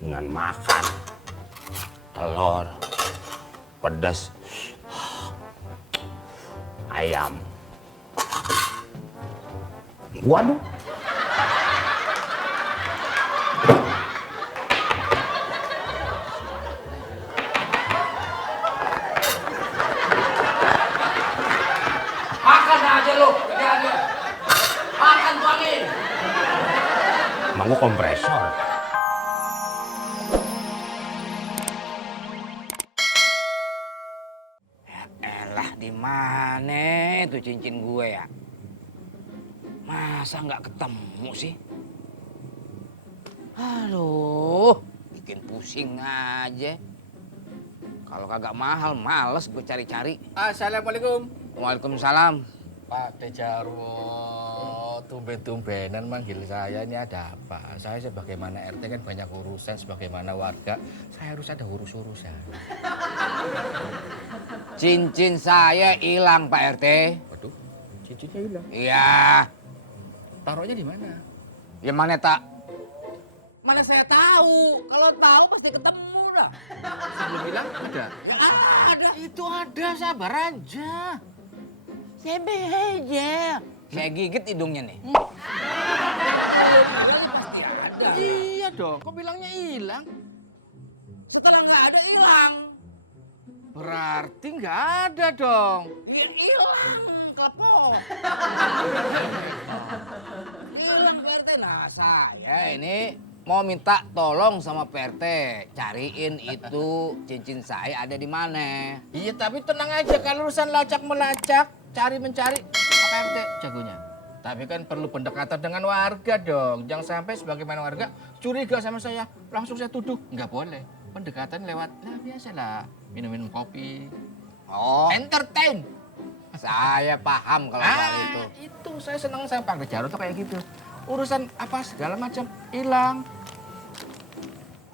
dengan makan telur, pedas, ayam. Waduh. Makan aja lo, kerjaannya. Makan tuangin. Emang gua kompresor. Elah, di mana itu cincin gue ya? Masa nggak ketemu sih? Aduh, bikin pusing aja. Kalau kagak mahal, males gue cari-cari. Assalamualaikum. Waalaikumsalam. Pak Dejarwo, tumben-tumbenan manggil saya, ini ada apa? Saya sebagaimana RT kan banyak urusan, sebagaimana warga, saya harus ada urus-urusan. Cincin saya hilang, Pak RT. Waduh, cincinnya hilang. Iya. Taruhnya di mana? Ya mana tak? Mana saya tahu, kalau tahu pasti ketemu lah. Sebelum hilang ada? Ya ada. Itu ada, sabar aja. Saya aja. Saya gigit hidungnya nih. Pasti ada. Iya dong, kok bilangnya hilang? Setelah nggak ada hilang. Berarti nggak ada dong. Hilang, kelepok. Hilang Pak RT. Nah saya ini mau minta tolong sama Pak RT. Cariin itu cincin saya ada di mana. Iya, tapi tenang aja, kalau urusan lacak melacak, cari mencari, Pak RT jagonya. Tapi kan perlu pendekatan dengan warga dong. Jangan sampai sebagaimana warga curiga sama saya, langsung saya tuduh. Nggak boleh. Pendekatan lewat, biasalah, minum-minum kopi. Oh, Entertain. saya paham kalau soal itu. Itu saya senang sama Pak Dejarwo tuh kayak gitu. Urusan apa segala macam hilang.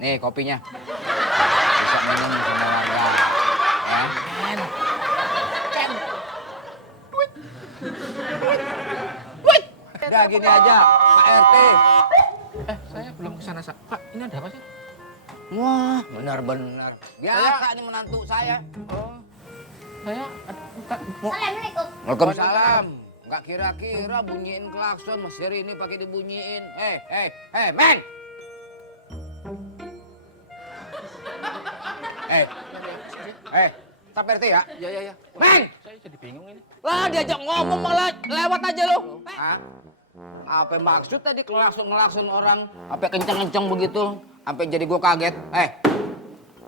Nih kopinya. Bisa minum sama warga. Ya. Udah gini aja, Pak RT. Saya belum kesana. Pak, ini ada apa sih? Wah, benar-benar. Biasa nih menantu saya. Oh, saya Assalamualaikum. Waalaikumsalam. Nggak kira-kira bunyiin klakson, Mas Heri ini pakai dibunyiin. Men! Tak RT ya? ya. Men! Saya jadi bingung ini. Lah diajak ngomong malah lewat aja lo. Hah? Apa maksud tadi ngelakson orang? Apa kenceng-kenceng begitu? Sampai jadi gua kaget.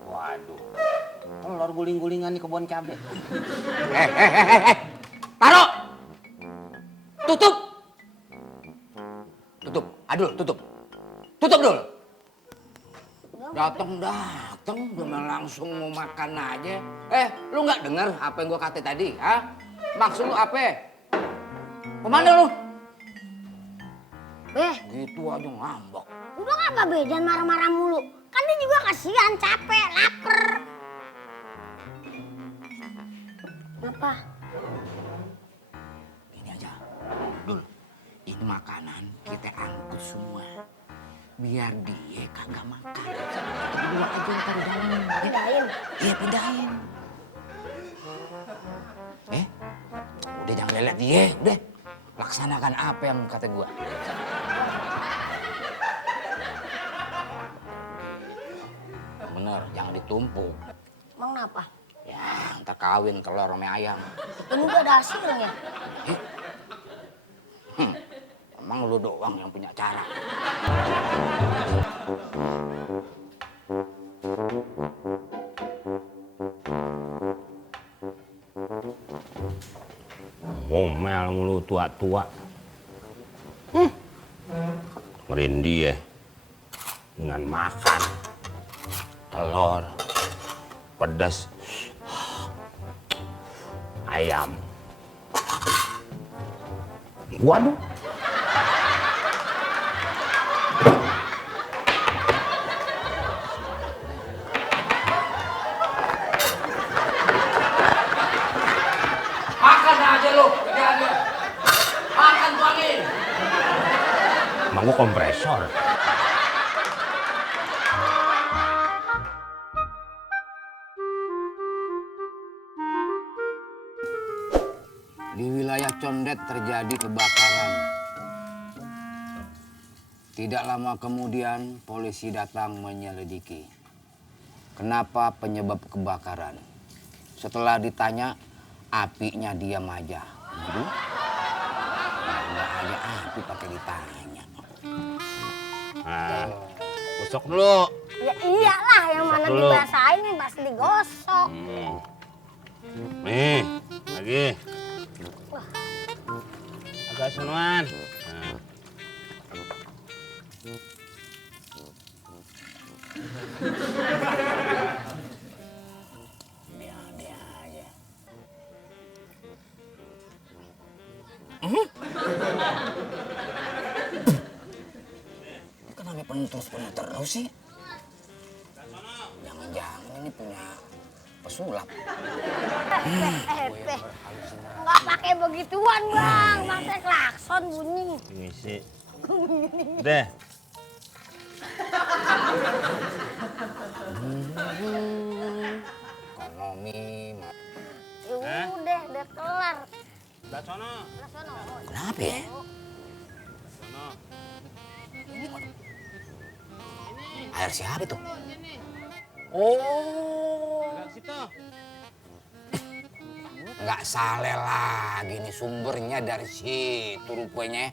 Waduh, telur guling-gulingan di kebun cabe. Taruh! Tutup! Tutup. Adul, tutup. Tutup dulu. Datang, udah langsung mau makan aja. Lu nggak dengar apa yang gua kata tadi? Hah? Maksud lu apa? Kemana lu? Gitu aja ngambek. Udah nggak Babe, jangan marah-marah mulu. Kan dia juga kasihan, capek, lapar. Apa? Ini aja. Dul, ini makanan kita angkut semua. Biar dia kagak makan. Berdua aja ntar di dalam. Pindahin. Iya, pindahin. Udah jangan lelet dia, udah. Laksanakan apa yang kata gua. Bener, jangan ditumpuk. Emang kenapa? Ya, ntar kawin telur sama ayam. Ini udah ada hasilnya. Emang lu doang yang punya cara. Ngomel mulu tua-tua. Merindih ya. Dengan makan telur, pedas, ayam. Waduh. Makan aja lu, kerjaannya. Makan tuangin. Emang gua kompresor. Condet terjadi kebakaran. Tidak lama kemudian polisi datang menyelidiki. Kenapa penyebab kebakaran? Setelah ditanya, apinya diam aja. Waduh, nggak aja api pakai ditanya. Nah, gosok dulu. Ya iyalah, yang mana Dulu. dibasahin nih pasti digosok. Nih, lagi. Agak senuan. Nah. Dia aja. Ini kenapa penuh terus sih? Jangan-jangan ini punya pesulap. Nggak pakai begituan bang, pakai klakson bunyi. Ngisi. Deh. Ekonomi. Ya udah kelar. Belah sono. Kenapa ya? Sono. Air siapa itu? Oh, Belah situ. nggak salah lagi nih sumbernya dari situ rupanya.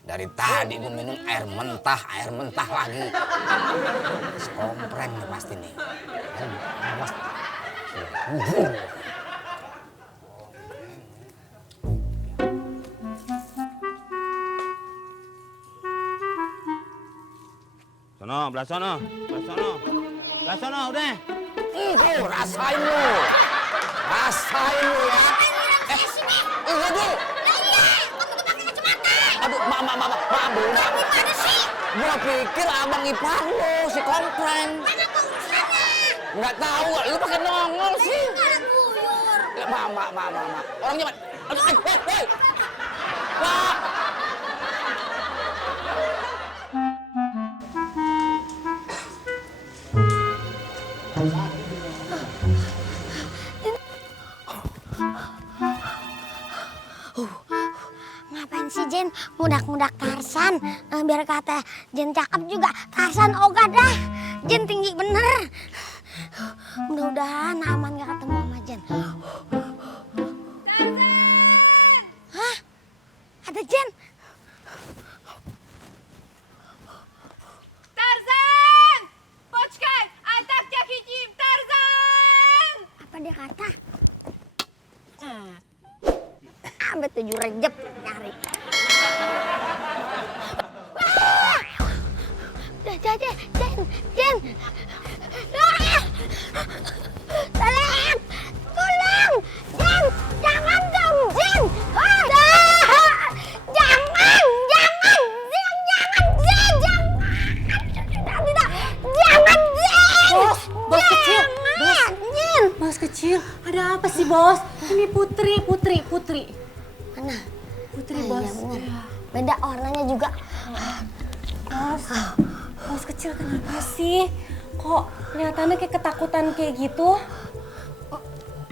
Dari tadi gue minum air mentah lagi. Kompreng nih pasti nih. Awas. Sono, belah sono. Belah sono. Belah sono, udah. Rasain lu ya. Waduh. Aduh, maaf, Bunda. Gimana sih? Gua pikir abang ipar lu, si kompreng. Nggak tahu, lu pakai nongol sih. Anak buyur. Maaf. Orangnya mana? Aduh, hei. Wah. Ngapain sih Jen mudak-mudak Tarsan? Biar kata Jen cakep juga, Tarsan ogah dah. Jen tinggi bener. Mudah-mudahan aman gak ketemu sama Jen. Hah? Ada Jen? Tarzan! Почкай! Ай так тебя хотим! Tarzan! Apa dia kata? Abet 7 Rejep nyari. Jen. Tolong! Jen, jangan dong, Jen. Jangan, Bos kecil, Jen. Bos kecil, ada apa sih bos? Ini Putri. Mana? Putri Ah, bos. iya bener. Beda warnanya juga. Bos kecil kenapa sih? Kok kelihatannya kayak ketakutan kayak gitu?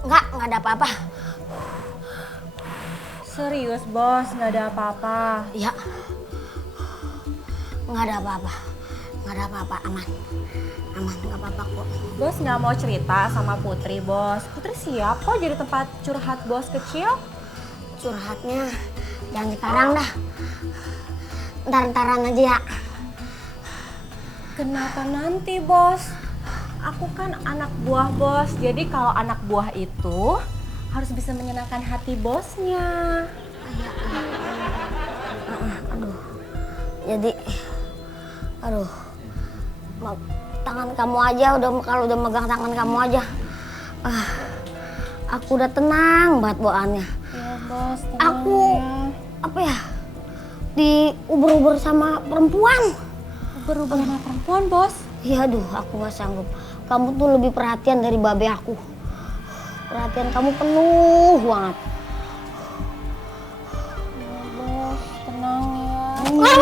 Enggak ada apa-apa. Serius bos, nggak ada apa-apa. Iya. Enggak ada apa-apa. Aman, enggak apa-apa kok. Bos nggak mau cerita sama Putri bos. Putri siap kok jadi tempat curhat bos kecil. Curhatnya jangan sekarang dah. Ntar-ntaran aja ya. Kenapa nanti bos? Aku kan anak buah bos, jadi kalau anak buah itu harus bisa menyenangkan hati bosnya. Jadi, tangan kamu aja kalau udah megang tangan kamu aja. Aku udah tenang banget bawaannya. Ya bos, tenang Aku ya. Diuber-uber sama perempuan. Berubah sama perempuan bos. Ya aduh, aku nggak sanggup. Kamu tuh lebih perhatian dari babe aku. Perhatian kamu penuh banget. Ya bos, tenang ya. Wah.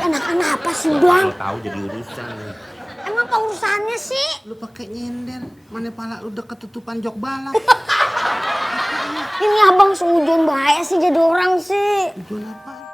Anak-anak apa sih, Bang? Tahu jadi urusan. Emang Apa urusannya sih? Lu pakai nyender, mana pala lu udah ketutupan jok balap. Ini abang seujon bahaya sih jadi orang sih. Tujuan apa?